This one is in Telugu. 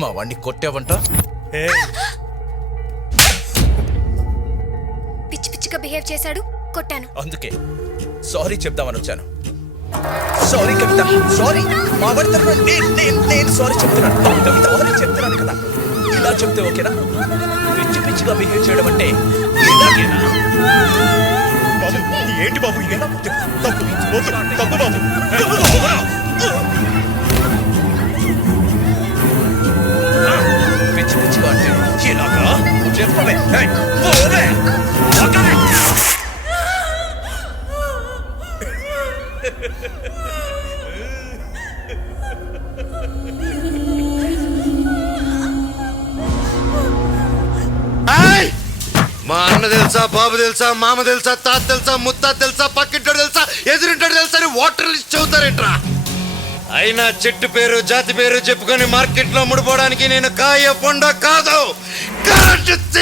మా వాడిని కొట్టావంట. పిచ్చి పిచ్చిగా బిహేవ్ చేశాడు, కొట్టాను. అందుకే సారీ చెప్దామని వచ్చాను. సారీ కవిత, సారీ. మా వాడి తరఫున నేను సారీ చెప్తున్నాను. కవిత సారీ చెప్తున్నాను కదా, ఇలా చెప్తే ఓకేనా? పిచ్చి పిచ్చిగా బిహేవ్ చేయడం అంటే ఇలాగేనా? బాబు ఏంటి బాబు ఇది? తప్పు తప్పు బాబు. పిచ్చి పిచ్చిగా అంటే ఇలాగా చెప్పవే. పోవే. ఆగవే. మా అన్న తెలుసా, బాబు తెలుసా, మామ తెలుసా, తాత తెలుసా, ముత్తాత తెలుసా, పక్కింటాడు తెలుసా, ఎదురింటాడు తెలుసా అని వాటర్ లిస్ట్ చదువుతారేంట్రా? అయినా చెట్టు పేరు జాతి పేరు చెప్పుకొని మార్కెట్లో ముడిపోవడానికి నేను కాయ పొండ కాదు.